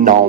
9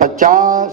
50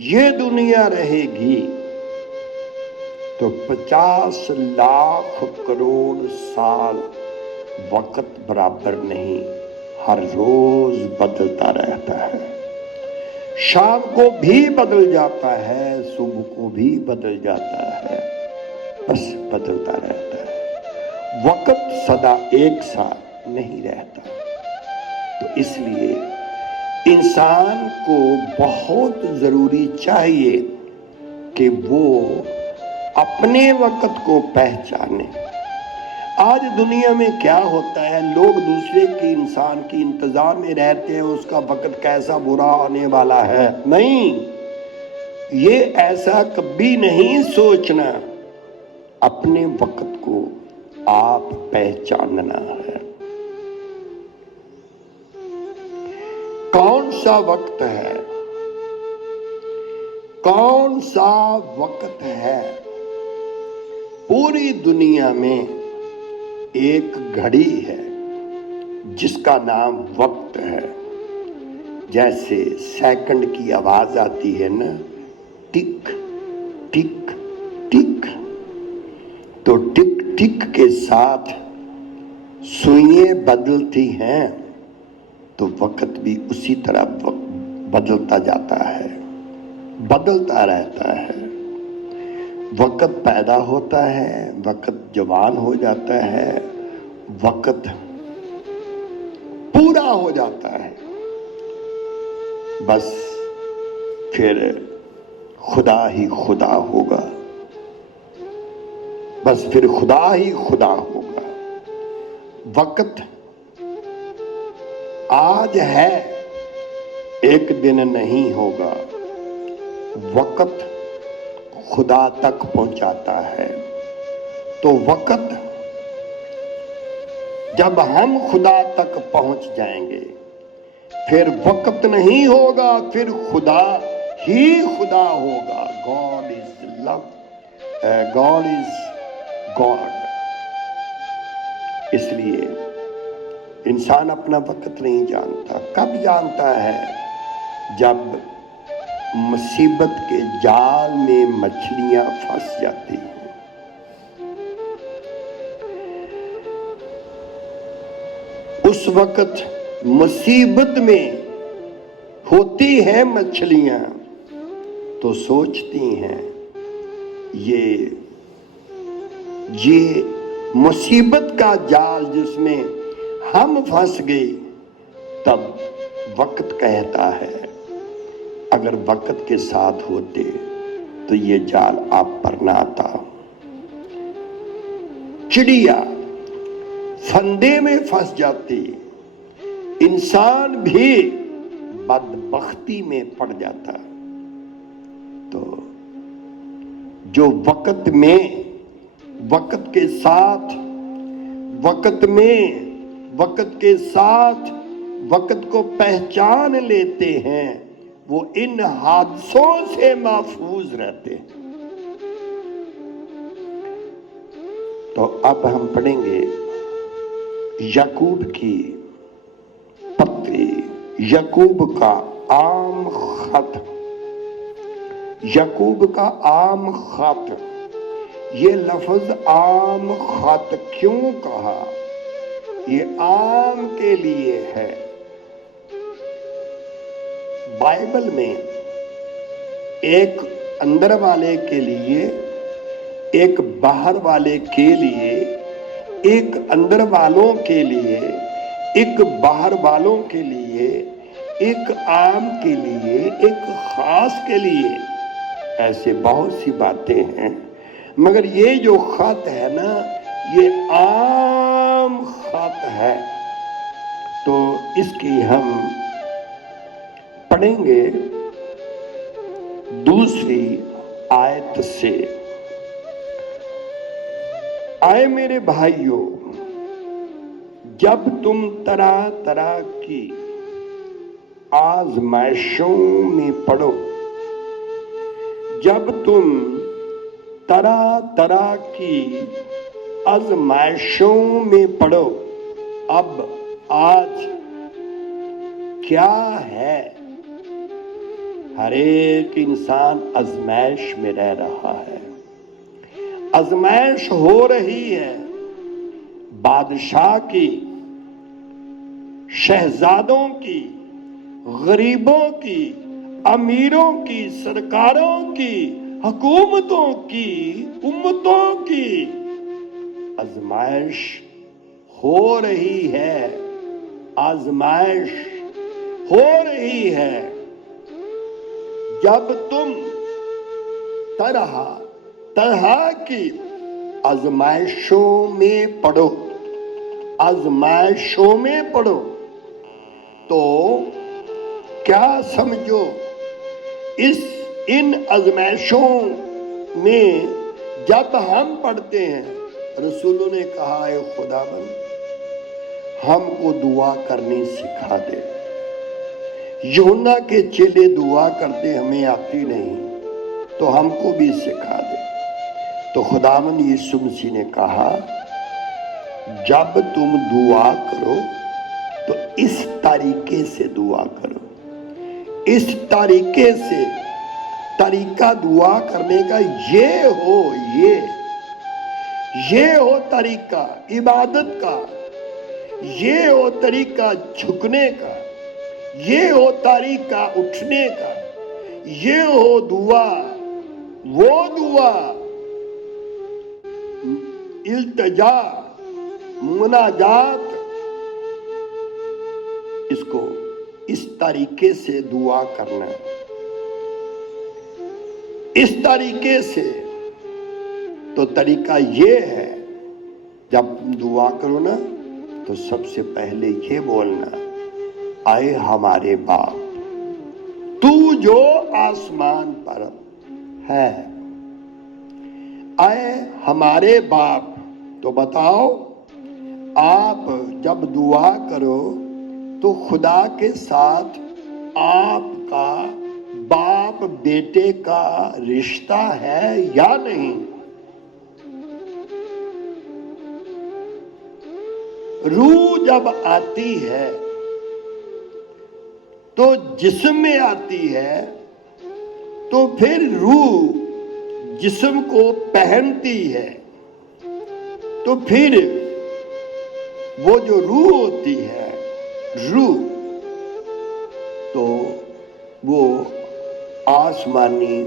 یہ دنیا رہے گی تو 50 لاکھ کروڑ سال وقت برابر نہیں، ہر روز بدلتا رہتا ہے، شام کو بھی بدل جاتا ہے، صبح کو بھی بدل جاتا ہے، بس بدلتا رہتا ہے، وقت سدا ایک ساتھ نہیں رہتا۔ تو اس لیے انسان کو بہت ضروری چاہیے کہ وہ اپنے وقت کو پہچانے۔ آج دنیا میں کیا ہوتا ہے، لوگ دوسرے کے انسان کی انتظار میں رہتے ہیں، اس کا وقت کیسا برا آنے والا ہے۔ نہیں، یہ ایسا کبھی نہیں سوچنا، اپنے وقت کو آپ پہچاننا ہے۔ کون سا وقت ہے، کون سا وقت ہے؟ پوری دنیا میں ایک گھڑی ہے جس کا نام وقت ہے۔ جیسے سیکنڈ کی آواز آتی ہے نا، ٹک ٹک ٹک، تو ٹک ٹک کے ساتھ سوئیاں بدلتی ہیں تو وقت بھی اسی طرح بدلتا جاتا ہے، بدلتا رہتا ہے۔ وقت پیدا ہوتا ہے، وقت جوان ہو جاتا ہے، وقت پورا ہو جاتا ہے، بس پھر خدا ہی خدا ہوگا، بس پھر خدا ہی خدا ہوگا۔ وقت آج ہے، ایک دن نہیں ہوگا۔ وقت خدا تک پہنچاتا ہے، تو وقت جب ہم خدا تک پہنچ جائیں گے پھر وقت نہیں ہوگا، پھر خدا ہی خدا ہوگا۔ God is love, God is God۔ اس لیے انسان اپنا وقت نہیں جانتا، کب جانتا ہے؟ جب مصیبت کے جال میں مچھلیاں پھنس جاتی ہیں۔ اس وقت مصیبت میں ہوتی ہیں مچھلیاں تو سوچتی ہیں یہ مصیبت کا جال جس میں ہم پھنس گئے، تب وقت کہتا ہے اگر وقت کے ساتھ ہوتے تو یہ جال آپ پر نہ آتا۔ چڑیا پھندے میں پھنس جاتی، انسان بھی بدبختی میں پڑ جاتا۔ تو جو وقت میں وقت کے ساتھ وقت کو پہچان لیتے ہیں، وہ ان حادثوں سے محفوظ رہتے ہیں۔ تو اب ہم پڑھیں گے یعقوب کی پتری، یعقوب کا عام خط۔ یعقوب کا عام خط، یہ لفظ عام خط کیوں کہا؟ یہ عام کے لیے ہے۔ بائبل میں ایک اندر والے کے لیے، ایک باہر والے کے لیے، ایک اندر والوں کے لیے، ایک باہر والوں کے لیے، ایک عام کے لیے، ایک خاص کے لیے، ایسے بہت سی باتیں ہیں، مگر یہ جو خط ہے نا، یہ عام خط ہے۔ تو اس کی ہم پڑھیں گے دوسری آیت سے۔ آئے میرے بھائیوں، جب تم طرح طرح کی آزمائشوں میں پڑو، جب تم طرح طرح کی آزمائشوں میں پڑو، اب آج کیا ہے؟ ہر ایک انسان آزمائش میں رہ رہا ہے، آزمائش ہو رہی ہے، بادشاہ کی، شہزادوں کی، غریبوں کی، امیروں کی، سرکاروں کی، حکومتوں کی، امتوں کی آزمائش ہو رہی ہے، آزمائش ہو رہی ہے۔ جب تم طرح طرح کی آزمائشوں میں پڑو، آزمائشوں میں پڑو تو کیا سمجھو، ان آزمائشوں میں جب ہم پڑھتے ہیں، رسولوں نے کہا اے خداوند ہم کو دعا کرنی سکھا دے۔ یوحنا کے چیلے دعا کرتے ہمیں آتی نہیں تو ہم کو بھی سکھا دے۔ تو خداوند یسوع مسیح نے کہا جب تم دعا کرو تو اس طریقے سے دعا کرو، اس طریقے سے، طریقہ دعا کرنے کا یہ ہو طریقہ عبادت کا، یہ ہو طریقہ جھکنے کا، یہ ہو طریقہ اٹھنے کا، یہ ہو دعا، وہ دعا، التجا، مناجات، اس کو اس طریقے سے دعا کرنا، اس طریقے سے۔ تو طریقہ یہ ہے، جب تم دعا کرو نا تو سب سے پہلے یہ بولنا، اے ہمارے باپ تو جو آسمان پر ہے۔ اے ہمارے باپ، تو بتاؤ آپ جب دعا کرو تو خدا کے ساتھ آپ کا باپ بیٹے کا رشتہ ہے یا نہیں؟ روح جب آتی ہے تو جسم میں آتی ہے، تو پھر روح جسم کو پہنتی ہے، تو پھر وہ جو روح ہوتی ہے، روح تو وہ آسمانی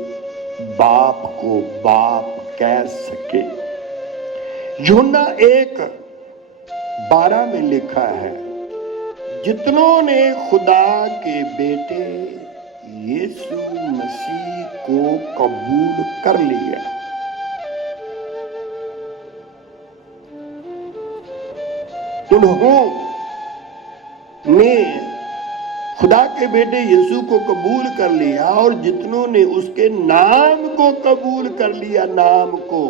باپ کو باپ کہہ سکے۔ یوحنا 1:12 میں لکھا ہے، جتنوں نے خدا کے بیٹے یسوع مسیح کو قبول کر لیا، انہوں نے خدا کے بیٹے یسوع کو قبول کر لیا، اور جتنوں نے اس کے نام کو قبول کر لیا، نام کو،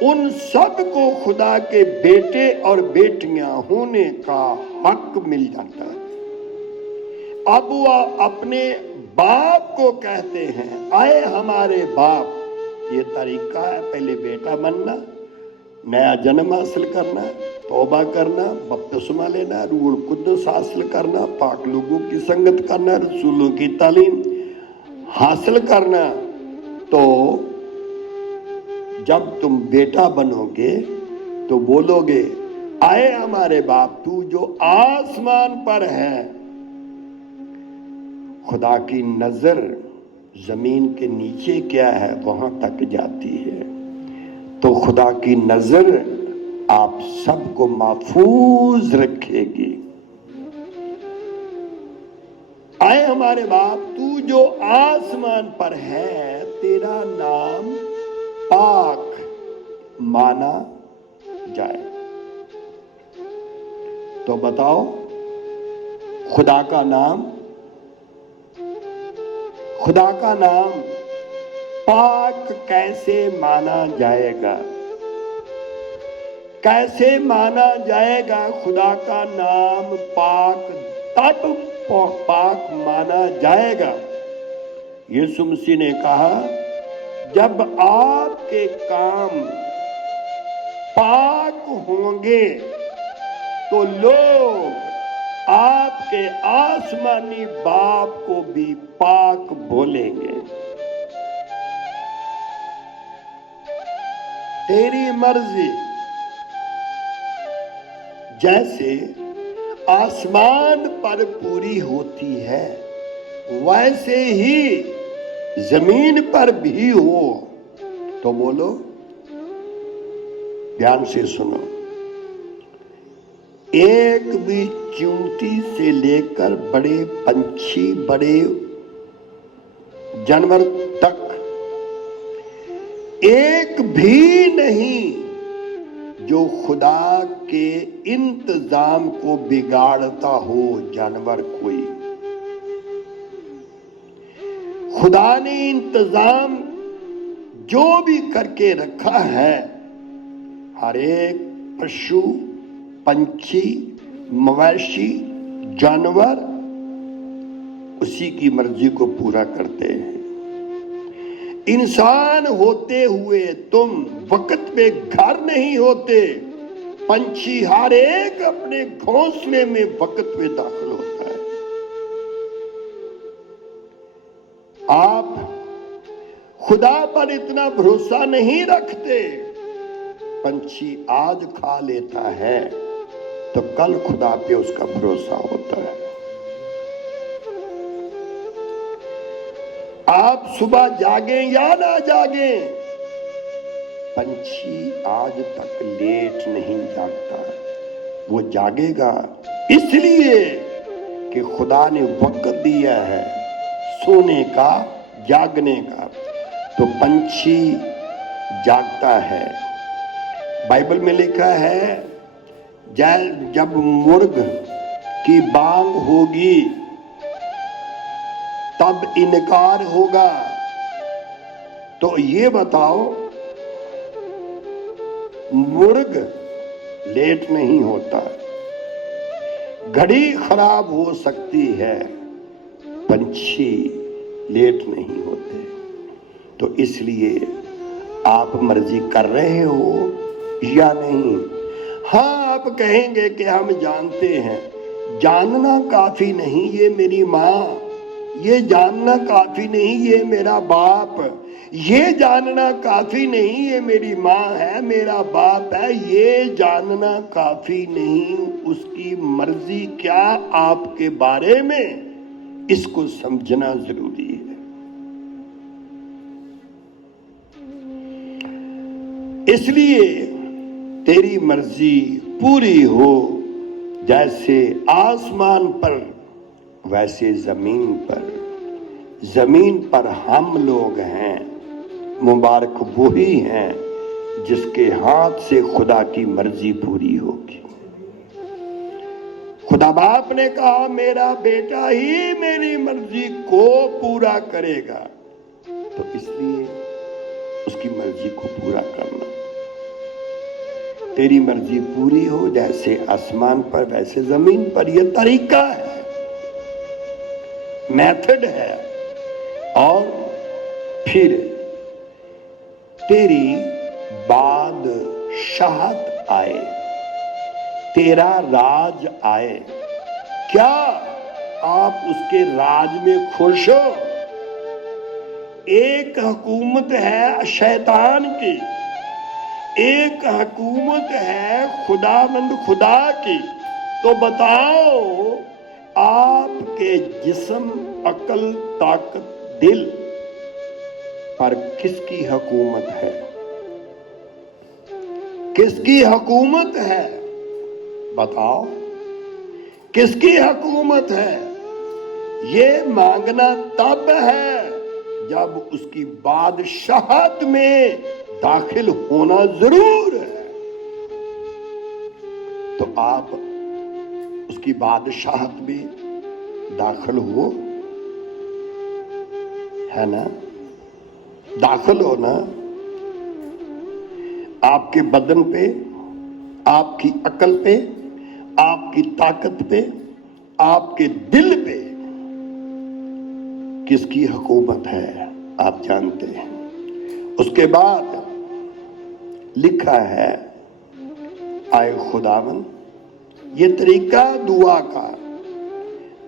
ان سب کو خدا کے بیٹے اور بیٹیاں ہونے کا حق مل جاتا ہے۔ اب وہ اپنے باپ کو کہتے ہیں، اے ہمارے باپ۔ یہ طریقہ ہے، پہلے بیٹا بننا، نیا جنم حاصل کرنا، توبہ کرنا، بپتسمہ لینا، روح القدس حاصل کرنا، پاک لوگوں کی سنگت کرنا، رسولوں کی تعلیم حاصل کرنا۔ تو جب تم بیٹا بنو گے تو بولو گے، اے ہمارے باپ تو جو آسمان پر ہے۔ خدا کی نظر زمین کے نیچے کیا ہے وہاں تک جاتی ہے، تو خدا کی نظر آپ سب کو محفوظ رکھے گی۔ اے ہمارے باپ تو جو آسمان پر ہے، تیرا نام پاک مانا جائے۔ تو بتاؤ خدا کا نام پاک کیسے مانا جائے گا؟ کیسے مانا جائے گا خدا کا نام پاک؟ تب پاک مانا جائے گا۔ یسوع مسیح نے کہا، جب آپ کے کام پاک ہوں گے تو لوگ آپ کے آسمانی باپ کو بھی پاک بولیں گے۔ تیری مرضی جیسے آسمان پر پوری ہوتی ہے ویسے ہی زمین پر بھی ہو۔ تو بولو، دھیان سے سنو، ایک بھی چیونٹی سے لے کر بڑے پنچھی، بڑے جانور تک ایک بھی نہیں جو خدا کے انتظام کو بگاڑتا ہو۔ جانور کوئی، خدا نے انتظام جو بھی کر کے رکھا ہے، ہر ایک پشو، پنچھی، مویشی، جانور اسی کی مرضی کو پورا کرتے ہیں۔ انسان ہوتے ہوئے تم وقت پہ گھر نہیں ہوتے۔ پنچھی ہر ایک اپنے گھونسلے میں وقت پہ داخل ہوتا ہے۔ آپ خدا پر اتنا بھروسہ نہیں رکھتے۔ پنچھی آج کھا لیتا ہے تو کل خدا پہ اس کا بھروسہ ہوتا ہے۔ آپ صبح جاگیں یا نہ جاگیں، پنچھی آج تک لیٹ نہیں جاگتا۔ وہ جاگے گا اس لیے کہ خدا نے وقت دیا ہے سونے کا، جاگنے کا، تو پنچھی جاگتا ہے۔ بائبل میں لکھا ہے جب مرغ کی بانگ ہوگی تب انکار ہوگا۔ تو یہ بتاؤ، مرغ لیٹ نہیں ہوتا، گھڑی خراب ہو سکتی ہے، پنچھی لیٹ نہیں ہوتے۔ تو اس لیے آپ مرضی کر رہے ہو یا نہیں؟ ہاں، آپ کہیں گے کہ ہم جانتے ہیں۔ جاننا کافی نہیں، یہ میری ماں، یہ جاننا کافی نہیں، یہ میرا باپ، یہ جاننا کافی نہیں، یہ میری ماں ہے، میرا باپ ہے، یہ جاننا کافی نہیں۔ اس کی مرضی کیا آپ کے بارے میں، اس کو سمجھنا ضروری ہے۔ اس لیے تیری مرضی پوری ہو، جیسے آسمان پر ویسے زمین پر۔ زمین پر ہم لوگ ہیں، مبارک وہی ہیں جس کے ہاتھ سے خدا کی مرضی پوری ہوگی۔ خدا باپ نے کہا میرا بیٹا ہی میری مرضی کو پورا کرے گا، تو اس لیے اس کی مرضی کو پورا کرنا۔ تیری مرضی پوری ہو، جیسے آسمان پر ویسے زمین پر۔ یہ طریقہ ہے، میتھڈ ہے۔ اور پھر تیری بادشاہت آئے، تیرا راج آئے۔ کیا آپ اس کے راج میں خوش ہو؟ ایک حکومت ہے شیطان کی، ایک حکومت ہے خداوند خدا کی۔ تو بتاؤ، آپ کے جسم، عقل، طاقت، دل پر کس کی حکومت ہے؟ کس کی حکومت ہے؟ بتاؤ، کس کی حکومت ہے؟ یہ مانگنا تب ہے جب اس کی بادشاہت میں داخل ہونا ضرور ہے۔ تو آپ اس کی بادشاہت میں داخل ہو، ہے نا؟ داخل ہو نا؟ آپ کے بدن پہ، آپ کی عقل پہ، آپ کی طاقت پہ، آپ کے دل پہ کس کی حکومت ہے آپ جانتے ہیں۔ اس کے بعد لکھا ہے، آئے خداوند، یہ طریقہ دعا کا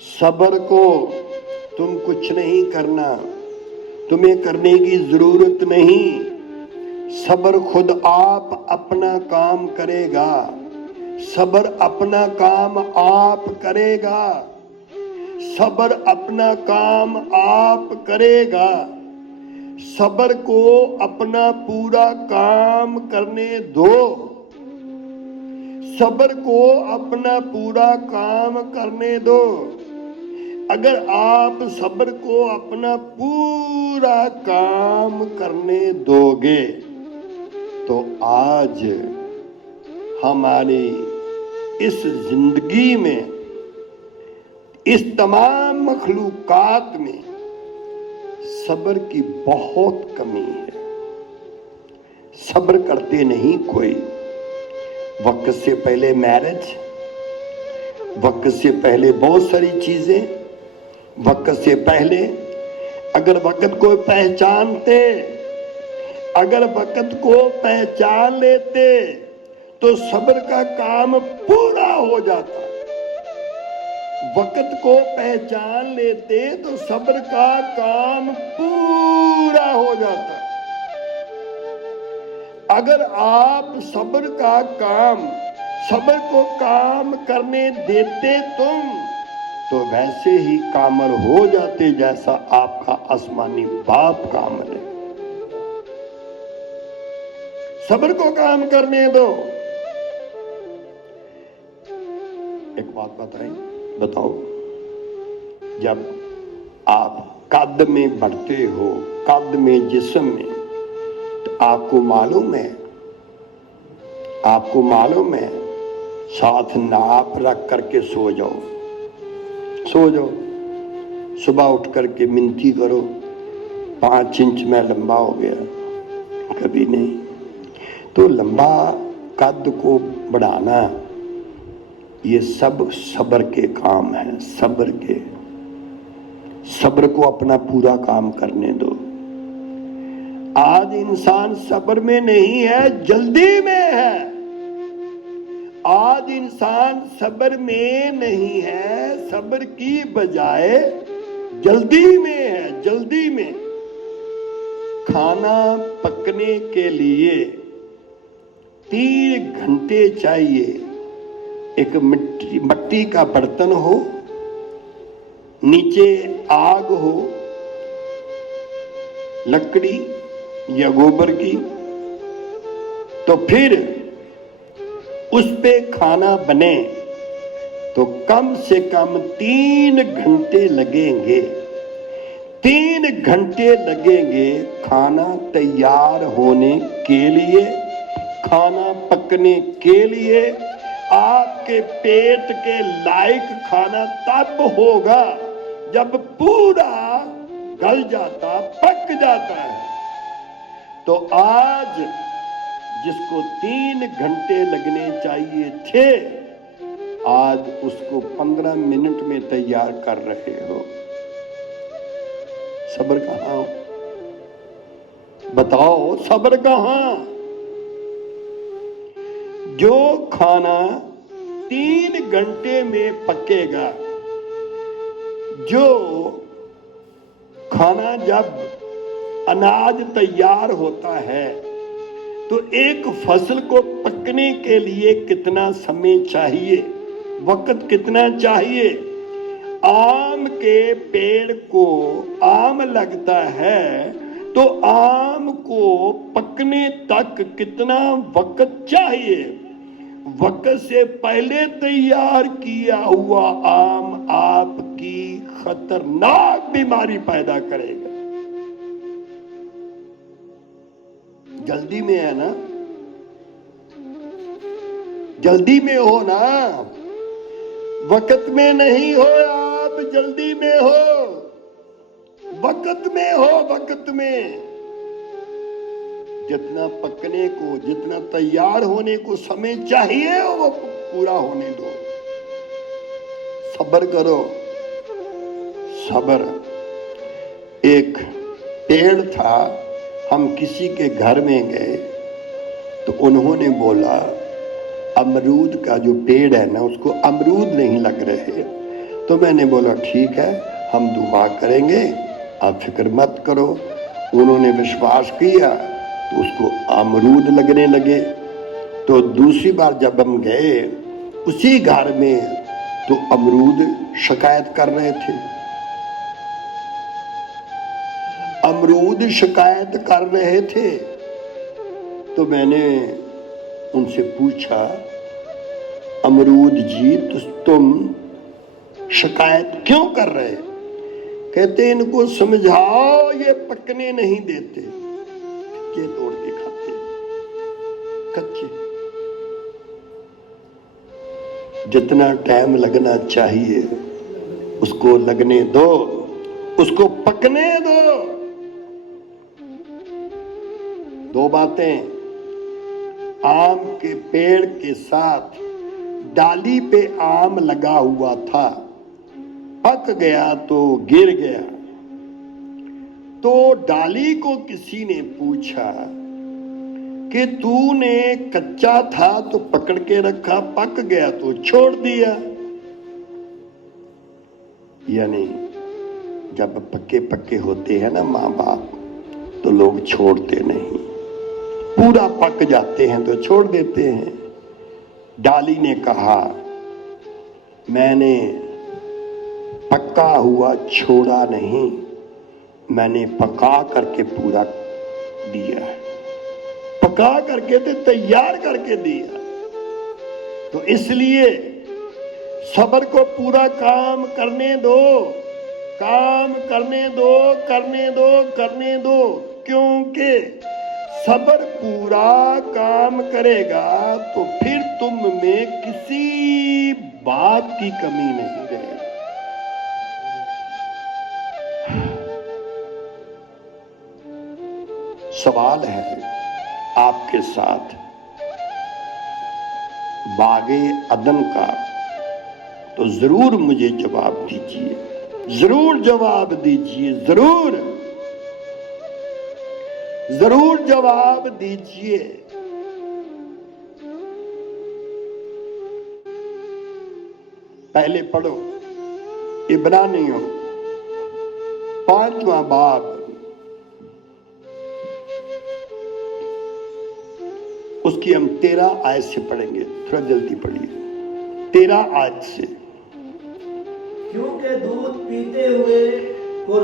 صبر کو تم کچھ نہیں کرنا، تمہیں کرنے کی ضرورت نہیں، صبر خود آپ اپنا کام کرے گا، صبر اپنا کام آپ کرے گا، صبر اپنا کام آپ کرے گا، صبر کو اپنا پورا کام کرنے دو، صبر کو اپنا پورا کام کرنے دو۔ اگر آپ صبر کو اپنا پورا کام کرنے دو گے تو آج ہماری اس زندگی میں، اس تمام مخلوقات میں صبر کی بہت کمی ہے۔ صبر کرتے نہیں کوئی۔ وقت سے پہلے میرج، وقت سے پہلے بہت ساری چیزیں، وقت سے پہلے اگر وقت کو پہچانتے، اگر وقت کو پہچان لیتے تو صبر کا کام پورا ہو جاتا۔ وقت کو پہچان لیتے تو صبر کا کام پورا ہو جاتا۔ اگر آپ صبر کا کام، صبر کو کام کرنے دیتے تم تو ویسے ہی کامل ہو جاتے جیسا آپ کا آسمانی باپ کامل ہے۔ صبر کو کام کرنے دو۔ ایک بات بتاؤ، جب آپ قد میں بڑھتے ہو، قد میں، جسم میں، تو آپ کو معلوم ہے ساتھ ناپ رکھ کر کے سو جاؤ، صبح اٹھ کر کے منتی کرو 5 انچ میں لمبا ہو گیا، کبھی نہیں۔ تو لمبا قد کو بڑھانا یہ سب صبر کے کام ہیں، صبر کو اپنا پورا کام کرنے دو۔ آج انسان صبر میں نہیں ہے، جلدی میں ہے۔ آج انسان صبر میں نہیں ہے، صبر کی بجائے جلدی میں ہے، جلدی میں۔ کھانا پکنے کے لیے 3 گھنٹے چاہیے۔ ایک مٹی کا برتن ہو، نیچے آگ ہو، لکڑی یا گوبر کی، تو پھر اس پہ کھانا بنے تو کم سے کم 3 گھنٹے لگیں گے۔ 3 گھنٹے لگیں گے کھانا تیار ہونے کے لیے، کھانا پکنے کے لیے۔ آپ کے پیٹ کے لائق کھانا تب ہوگا جب پورا گل جاتا، پک جاتا ہے۔ تو آج جس کو 3 گھنٹے لگنے چاہیے تھے، آج اس کو 15 منٹ میں تیار کر رہے ہو۔ صبر کہاں؟ بتاؤ صبر کہاں؟ جو کھانا 3 گھنٹے میں پکے گا، جو کھانا جب اناج تیار ہوتا ہے تو ایک فصل کو پکنے کے لیے کتنا سمے چاہیے، وقت کتنا چاہیے؟ آم کے پیڑ کو آم لگتا ہے تو آم کو پکنے تک کتنا وقت چاہیے؟ وقت سے پہلے تیار کیا ہوا آم آپ کی خطرناک بیماری پیدا کرے گا۔ جلدی میں ہے نا، جلدی میں ہو نا، وقت میں نہیں ہو، آپ جلدی میں ہو، وقت میں ہو، وقت میں۔ جتنا پکنے کو، جتنا تیار ہونے کو سمے چاہیے وہ پورا ہونے دو۔ صبر کرو، صبر۔ ایک پیڑ تھا، ہم کسی کے گھر میں گئے تو انہوں نے بولا امرود کا جو پیڑ ہے نا، اس کو امرود نہیں لگ رہے، تو میں نے بولا ٹھیک ہے، ہم دعا کریں گے، آپ فکر مت کرو۔ انہوں نے وشواس کیا تو اس کو امرود لگنے لگے۔ تو دوسری بار جب ہم گئے اسی گھر میں تو امرود شکایت کر رہے تھے، امرود شکایت کر رہے تھے۔ تو میں نے ان سے پوچھا امرود جی تم شکایت کیوں کر رہے؟ کہتے ان کو سمجھاؤ یہ پکنے نہیں دیتے، یہ توڑ کے کھاتے کچے۔ جتنا ٹائم لگنا چاہیے اس کو لگنے دو، اس کو پکنے دو۔ دو باتیں، آم کے پیڑ کے ساتھ ڈالی پہ آم لگا ہوا تھا، پک گیا تو گر گیا۔ تو ڈالی کو کسی نے پوچھا کہ تو نے کچا تھا تو پکڑ کے رکھا، پک گیا تو چھوڑ دیا۔ یعنی جب پکے پکے ہوتے ہیں نا ماں باپ تو لوگ چھوڑتے نہیں، پورا پک جاتے ہیں تو چھوڑ دیتے ہیں۔ ڈالی نے کہا میں نے پکا ہوا چھوڑا نہیں، میں نے پکا کر کے پورا دیا، پکا کر کے تیار کر کے دیا۔ تو اس لیے صبر کو پورا کام کرنے دو، کام کرنے دو، کرنے دو، کرنے دو، کیونکہ صبر پورا کام کرے گا تو پھر تم میں کسی بات کی کمی نہیں رہے گی۔ سوال ہے آپ کے ساتھ باغ عدن کا، تو ضرور مجھے جواب دیجیے، ضرور جواب دیجیے، ضرور ضرور جواب دیجیے۔ پہلے پڑھو عبرانیوں 5واں باب، اس کی ہم 13 آیت سے پڑھیں گے، تھوڑا جلدی پڑھیے 13 آیت سے۔ کیونکہ دودھ پیتے ہوئے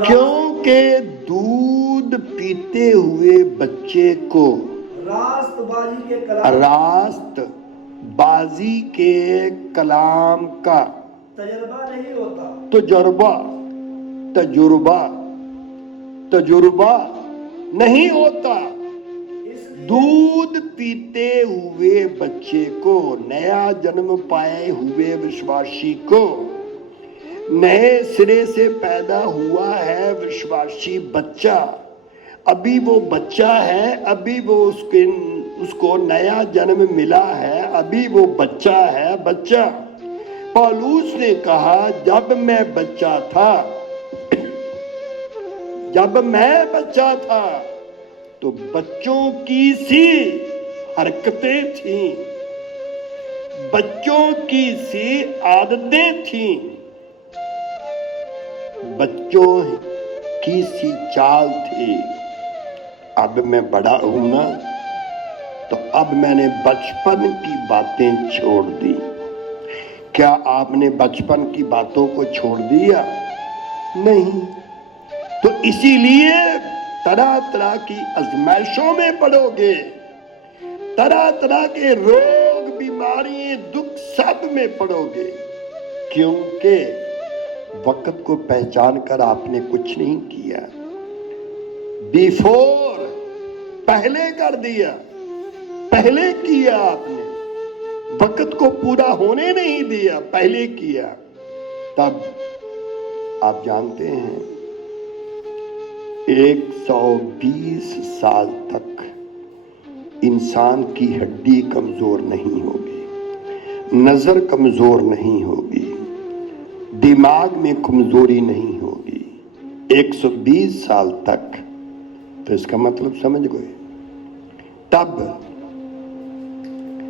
کیونکہ دودھ پیتے ہوئے بچے کو راست بازی کے کلام کا تجربہ نہیں ہوتا، تجربہ نہیں ہوتا۔ دودھ پیتے ہوئے بچے کو، نیا جنم پائے ہوئے وشواسی کو، نئے سرے سے پیدا ہوا ہے وشواسی بچہ، ابھی وہ بچہ ہے، ابھی وہ اس کو نیا جنم ملا ہے، ابھی وہ بچہ ہے، بچہ۔ پولوس نے کہا جب میں بچہ تھا تو بچوں کی سی حرکتیں تھیں، بچوں کی سی عادتیں تھیں، بچوں کی سی چال تھی۔ اب میں بڑا ہوں نا تو اب میں نے بچپن کی باتیں چھوڑ دی۔ کیا آپ نے بچپن کی باتوں کو چھوڑ دیا؟ نہیں۔ تو اسی لیے طرح طرح کی آزمائشوں میں پڑو گے، طرح طرح کے روگ، بیماری، دکھ سب میں پڑو گے، کیونکہ وقت کو پہچان کر آپ نے کچھ نہیں کیا۔ بیفور پہلے کر دیا، پہلے کیا آپ نے، وقت کو پورا ہونے نہیں دیا، پہلے کیا۔ تب آپ جانتے ہیں 120 سال تک انسان کی ہڈی کمزور نہیں ہوگی، نظر کمزور نہیں ہوگی، دماغ میں کمزوری نہیں ہوگی، 120 سال تک۔ تو اس کا مطلب سمجھ گئے؟ تب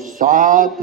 7